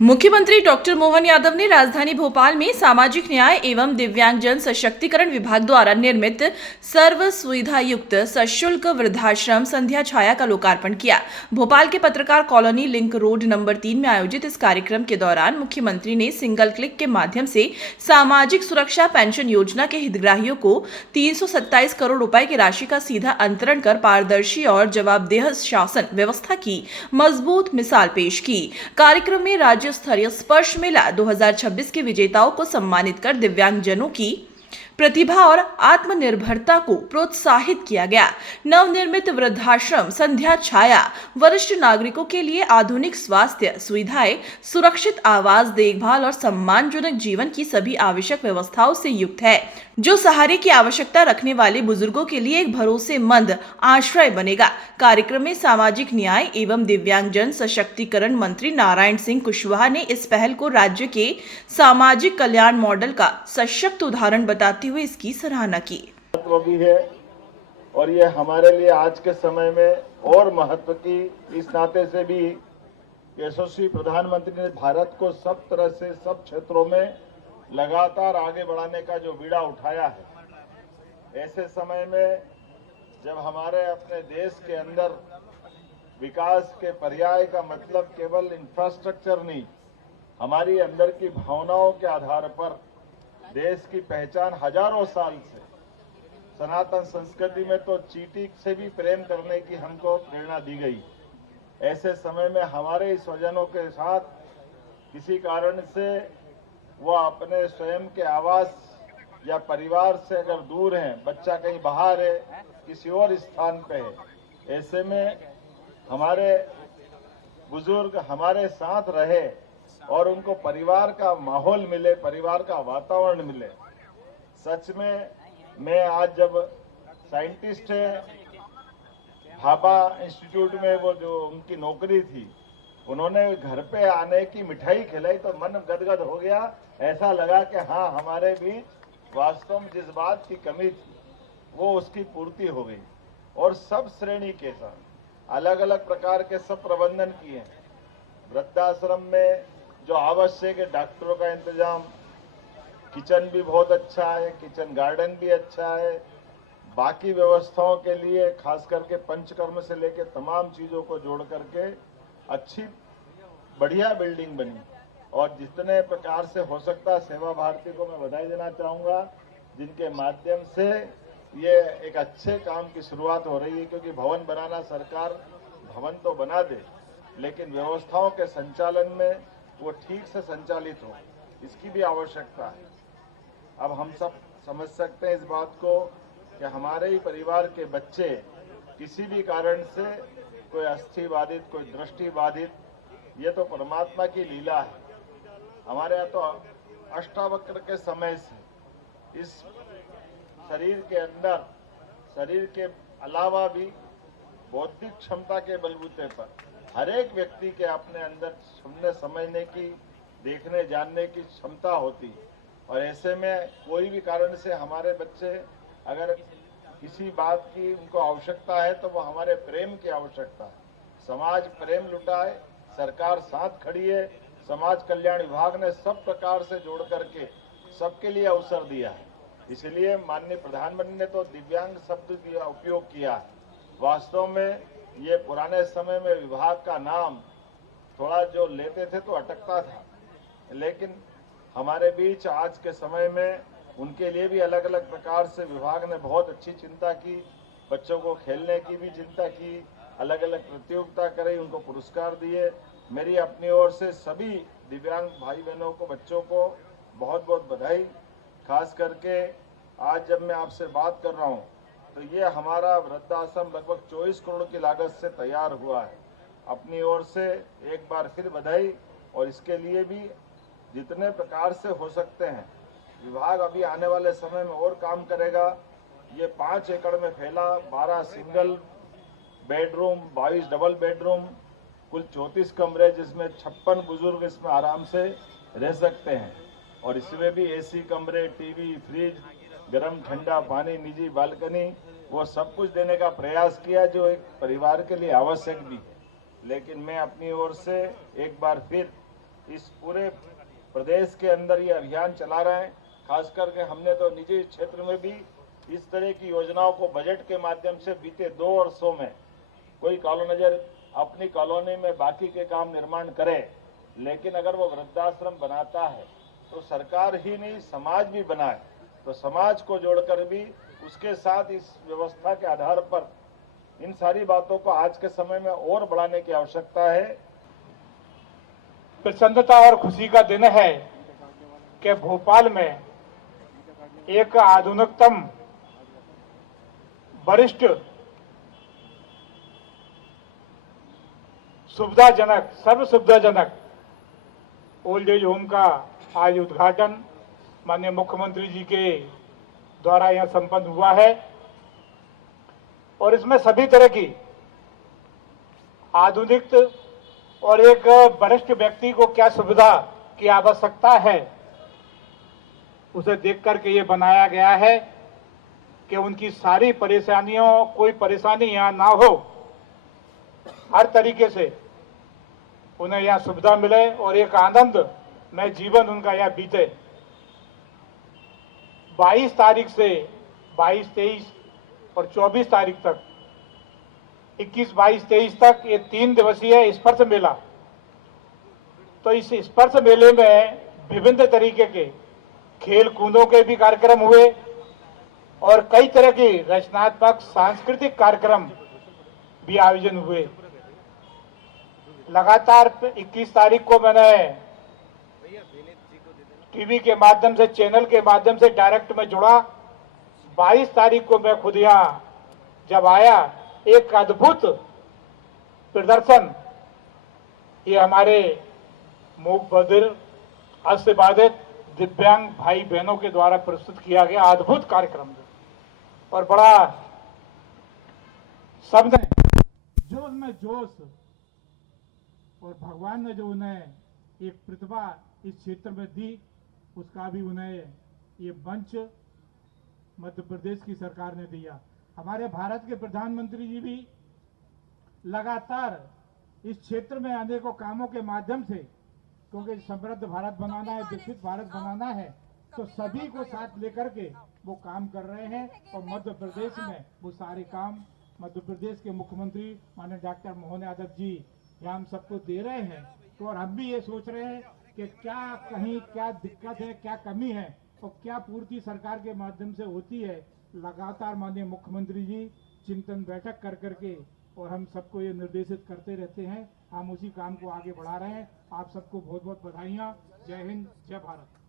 मुख्यमंत्री डॉक्टर मोहन यादव ने राजधानी भोपाल में सामाजिक न्याय एवं दिव्यांगजन सशक्तिकरण विभाग द्वारा निर्मित सर्व सुविधा युक्त सशुल्क वृद्धाश्रम संध्या छाया का लोकार्पण किया। भोपाल के पत्रकार कॉलोनी लिंक रोड नंबर 3 में आयोजित इस कार्यक्रम के दौरान मुख्यमंत्री ने सिंगल क्लिक के माध्यम से सामाजिक सुरक्षा पेंशन योजना के हितग्राहियों को 327 करोड़ रुपए की राशि का सीधा अंतरण कर पारदर्शी और जवाबदेह शासन व्यवस्था की मजबूत मिसाल पेश की। कार्यक्रम में राज्य स्तरीय स्पर्श मेला 2026 के विजेताओं को सम्मानित कर दिव्यांगजनों की प्रतिभा और आत्मनिर्भरता को प्रोत्साहित किया गया। नवनिर्मित वृद्धाश्रम संध्या छाया वरिष्ठ नागरिकों के लिए आधुनिक स्वास्थ्य सुविधाएं, सुरक्षित आवास, देखभाल और सम्मानजनक जीवन की सभी आवश्यक व्यवस्थाओं से युक्त है, जो सहारे की आवश्यकता रखने वाले बुजुर्गों के लिए एक भरोसेमंद आश्रय बनेगा। कार्यक्रम में सामाजिक न्याय एवं दिव्यांगजन सशक्तिकरण मंत्री नारायण सिंह कुशवाहा ने इस पहल को राज्य के सामाजिक कल्याण मॉडल का सशक्त उदाहरण बताते हुए इसकी सराहना की। भी है और ये हमारे लिए आज के समय में और महत्व की इस नाते से भी यशस्वी प्रधानमंत्री ने भारत को सब तरह से सब क्षेत्रों में लगातार आगे बढ़ाने का जो बीड़ा उठाया है, ऐसे समय में जब हमारे अपने देश के अंदर विकास के पर्याय का मतलब केवल इंफ्रास्ट्रक्चर नहीं, हमारी अंदर की भावनाओं के आधार पर देश की पहचान हजारों साल से सनातन संस्कृति में तो चींटी से भी प्रेम करने की हमको प्रेरणा दी गई। ऐसे समय में हमारे स्वजनों के साथ किसी कारण से वो अपने स्वयं के आवास या परिवार से अगर दूर हैं, बच्चा कहीं बाहर है, किसी और स्थान पे है, ऐसे में हमारे बुजुर्ग हमारे साथ रहे और उनको परिवार का माहौल मिले, परिवार का वातावरण मिले। सच में मैं आज जब साइंटिस्ट है भाभा इंस्टीट्यूट में वो जो उनकी नौकरी थी, उन्होंने घर पे आने की मिठाई खिलाई तो मन गदगद हो गया। ऐसा लगा कि हाँ, हमारे बीच वास्तव में जिस बात की कमी थी वो उसकी पूर्ति हो गई। और सब श्रेणी के साथ अलग अलग प्रकार के सब प्रबंधन किए। वृद्धाश्रम में जो आवश्यक है, डॉक्टरों का इंतजाम, किचन भी बहुत अच्छा है, किचन गार्डन भी अच्छा है, बाकी व्यवस्थाओं के लिए खास करके पंचकर्म से लेकर तमाम चीजों को जोड़ करके अच्छी बढ़िया बिल्डिंग बनी। और जितने प्रकार से हो सकता, सेवा भारती को मैं बधाई देना चाहूँगा, जिनके माध्यम से ये एक अच्छे काम की शुरुआत हो रही है। क्योंकि भवन बनाना, सरकार भवन तो बना दे, लेकिन व्यवस्थाओं के संचालन में वो ठीक से संचालित हो, इसकी भी आवश्यकता है। अब हम सब समझ सकते हैं इस बात को कि हमारे ही परिवार के बच्चे किसी भी कारण से, कोई अस्थि बाधित, कोई दृष्टि बाधित, ये तो परमात्मा की लीला है। हमारे यहाँ तो अष्टावक्र के समय से इस शरीर के अंदर, शरीर के अलावा भी बौद्धिक क्षमता के बलबूते पर हर एक व्यक्ति के अपने अंदर सुनने समझने की, देखने जानने की क्षमता होती। और ऐसे में कोई भी कारण से हमारे बच्चे अगर किसी बात की उनको आवश्यकता है तो वो हमारे प्रेम की आवश्यकता है। समाज प्रेम लुटाए, सरकार साथ खड़ी है। समाज कल्याण विभाग ने सब प्रकार से जोड़ करके सबके लिए अवसर दिया है। इसलिए माननीय प्रधानमंत्री ने तो दिव्यांग शब्द का उपयोग किया है। वास्तव में ये पुराने समय में विभाग का नाम थोड़ा जो लेते थे तो अटकता था, लेकिन हमारे बीच आज के समय में उनके लिए भी अलग अलग प्रकार से विभाग ने बहुत अच्छी चिंता की। बच्चों को खेलने की भी चिंता की, अलग अलग प्रतियोगिता कराई, उनको पुरस्कार दिए। मेरी अपनी ओर से सभी दिव्यांग भाई बहनों को, बच्चों को बहुत बहुत बधाई। खास करके आज जब मैं आपसे बात कर रहा हूँ तो ये हमारा वृद्धाश्रम लगभग 24 करोड़ की लागत से तैयार हुआ है। अपनी ओर से एक बार फिर बधाई। और इसके लिए भी जितने प्रकार से हो सकते हैं विभाग अभी आने वाले समय में और काम करेगा। ये 5 एकड़ में फैला 12 सिंगल बेडरूम, 22 डबल बेडरूम, कुल 34 कमरे, जिसमें 56 बुजुर्ग इसमें आराम से रह सकते हैं। और इसमें भी एसी कमरे, टीवी, फ्रिज, गर्म ठंडा पानी, निजी बालकनी, वो सब कुछ देने का प्रयास किया जो एक परिवार के लिए आवश्यक भी है। लेकिन मैं अपनी ओर से एक बार फिर इस पूरे प्रदेश के अंदर ये अभियान चला रहे हैं। खास करके हमने तो निजी क्षेत्र में भी इस तरह की योजनाओं को बजट के माध्यम से बीते 2 वर्षों में कोई कॉलोनाइजर अपनी कॉलोनी में बाकी के काम निर्माण करे, लेकिन अगर वो वृद्धाश्रम बनाता है तो सरकार ही नहीं समाज भी बनाए, तो समाज को जोड़कर भी उसके साथ इस व्यवस्था के आधार पर इन सारी बातों को आज के समय में और बढ़ाने की आवश्यकता है। प्रसन्नता और खुशी का दिन है कि भोपाल में एक आधुनिकतम वरिष्ठ सुविधाजनक सर्व सुविधाजनक ओल्ड एज होम का आज उद्घाटन माननीय मुख्यमंत्री जी के द्वारा यह संपन्न हुआ है और इसमें सभी तरह की आधुनिक और एक वरिष्ठ व्यक्ति को क्या सुविधा की आवश्यकता है उसे देख करके ये बनाया गया है कि उनकी सारी परेशानियों कोई परेशानी यहाँ ना हो, हर तरीके से उन्हें यहाँ सुविधा मिले और एक आनंद में जीवन उनका यहाँ बीते। 22 तारीख से 22, 23 और 24 तारीख तक 21, 22, 23 तक ये 3 दिवसीय स्पर्श मेला। तो इस स्पर्श मेले में विभिन्न तरीके के खेल कूदों के भी कार्यक्रम हुए और कई तरह के रचनात्मक सांस्कृतिक कार्यक्रम भी आयोजन हुए। लगातार 21 तारीख को मैंने टीवी के माध्यम से चैनल के माध्यम से डायरेक्ट में जुड़ा। 22 तारीख को मैं खुद यहाँ जब आया, एक अद्भुत प्रदर्शन ये हमारे मूक बधिर अस्थबाधित दिव्यांग भाई बहनों के द्वारा प्रस्तुत किया गया अद्भुत कार्यक्रम और बड़ा सबने जो उनमें जोश और भगवान ने जो उन्हें एक प्रतिभा इस क्षेत्र में दी उसका भी उन्हें ये मंच मध्य प्रदेश की सरकार ने दिया। हमारे भारत के प्रधानमंत्री जी भी लगातार इस क्षेत्र में अनेकों कामों के माध्यम से, क्योंकि समृद्ध भारत बनाना है, विकसित भारत बनाना है, तो सभी को साथ लेकर के वो काम कर रहे हैं और मध्य प्रदेश में वो सारे काम मध्य प्रदेश के मुख्यमंत्री माननीय डॉक्टर मोहन यादव जी यहाँ हम सबको दे रहे हैं। तो और हम भी ये सोच रहे हैं कि क्या कहीं क्या दिक्कत है, क्या कमी है और क्या पूर्ति सरकार के माध्यम से होती है। लगातार माननीय मुख्यमंत्री जी चिंतन बैठक कर करके और हम सबको ये निर्देशित करते रहते हैं। हम उसी काम को आगे बढ़ा रहे हैं। आप सबको बहुत बहुत बधाइयाँ। जय हिंद, जय भारत।